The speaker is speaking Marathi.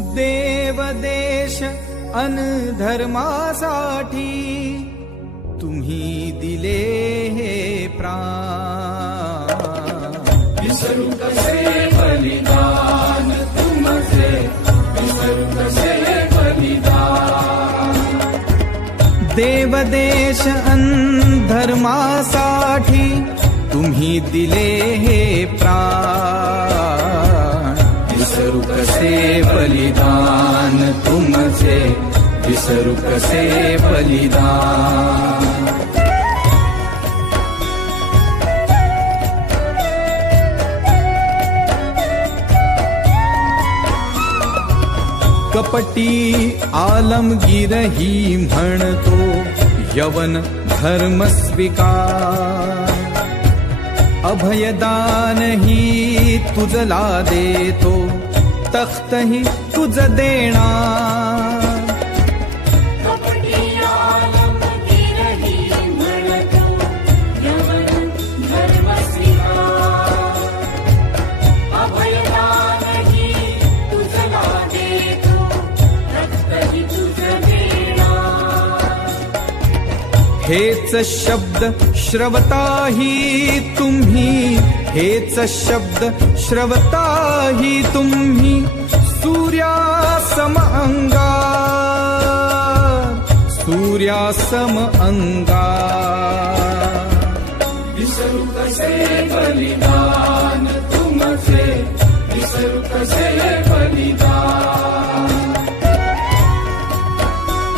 देव देश अन धर्मासाठी तुम्ही दिले हे प्राण। विसरू कसे बलिदान? तुमचे विसरू कसे बलिदान? देव देश अन धर्मासाठी तुम्ही दिले हे प्राण। बलिदान तुमचे विसरू कसे बलिदान? कपटी आलमगीर ही म्हणतो यवन अभयदान ही आलमगीरही म्हणतो यवन धर्म स्वीकार. अभयदानही तुझला देतो तख्तही तुझ देणार हेच शब्द श्रवताही तुम्ही हेच शब्द श्रवताही तुम्ही सूर्यासम अंगार सूर्यासम अंगा. विसरू कसे बलिदान तुमचे? विसरू कसे